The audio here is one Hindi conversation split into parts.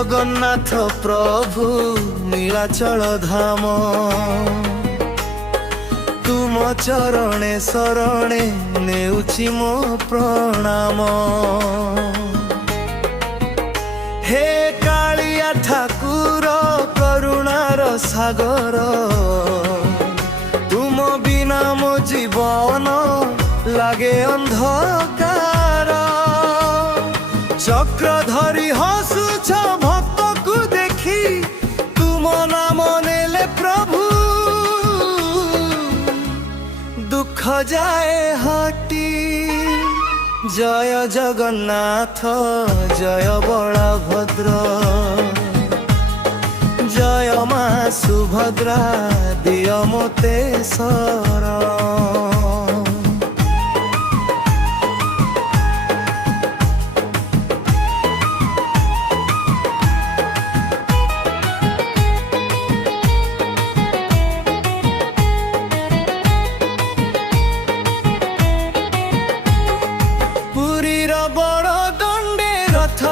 जगन्नाथ प्रभु नीलाचल धाम तुम चरणे शरणे नेउछि मो प्रणाम। हे कालिया ठाकुर करुणार सागर तुम बिना मो जीवन लागे अंधकार। चक्रधरी हसुछ भक्त को देखी तुम नाम नेले प्रभु दुख जाए हटी। जय जगन्नाथ जय बलभद्र जय मां सुभद्रा दिय मोते शरण।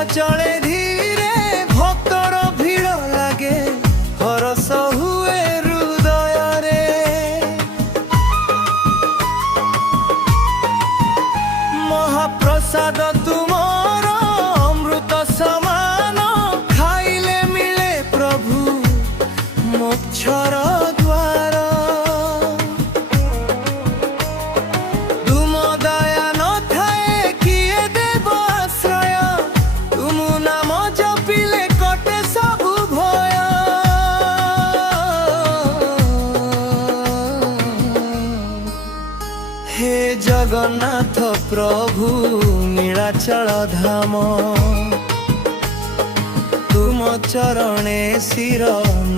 चले धीरे भक्तर भीड़ लागे हरस हुए हृदय रे। महाप्रसाद तुमर अमृत समान खाइले मिले प्रभु मोक्षर द्वार। तुम दया न थाए किए देव आश्रय तुम नाम जपिले कटे सबु भय। हे जगन्नाथ प्रभु नीलाचल धाम तुम चरणे शिर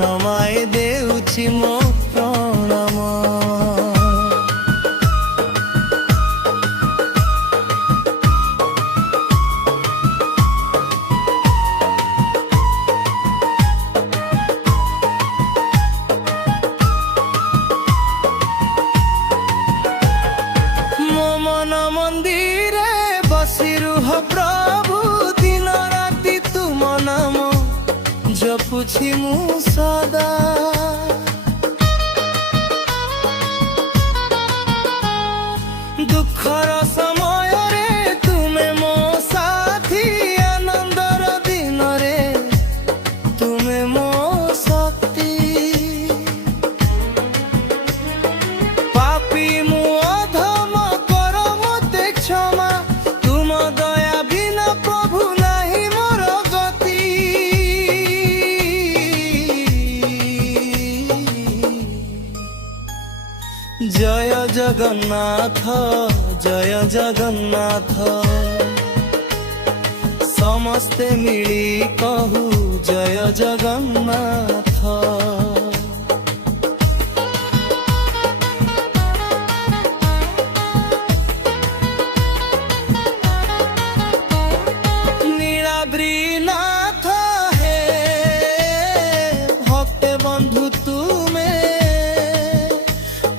नमाए देउछि मो प्रणाम। मंदिरे बसी रुह प्रभु दिन राति तुम नाम जपुछि मु सदा। दुखर समय रे तुमे मो साथी आनंदर दिन रे तुमे मो शक्ति। पापी मु अधम कर मते क्षमा तुम दया बिना प्रभु नाही मोर गति। जय जगन्नाथ जय जगन्नाथ समस्ते मिली कहू जय जगन्नाथ। नीलाद्रीनाथ हे भक्त बंधु तुमे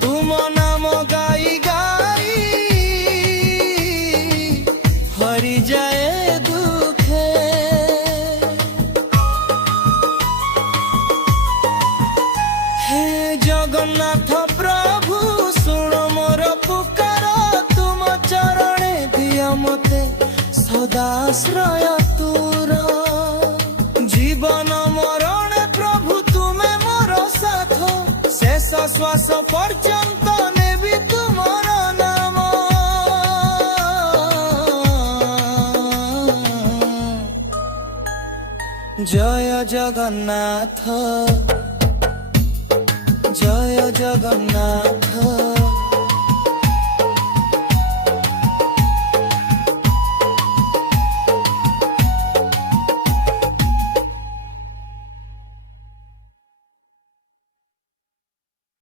तुम नाम गाई गाई हरि जाए दुखे। हे जगन्नाथ प्रभु सुन मोर पुकार तुम चरणे दिया मते सदाश्रय तुर। जीवन मरण प्रभु तुमे मोर साथ शेष श्वास पर्यंत नेबी तुमर नाम। जय जगन्नाथ जय जगन्नाथ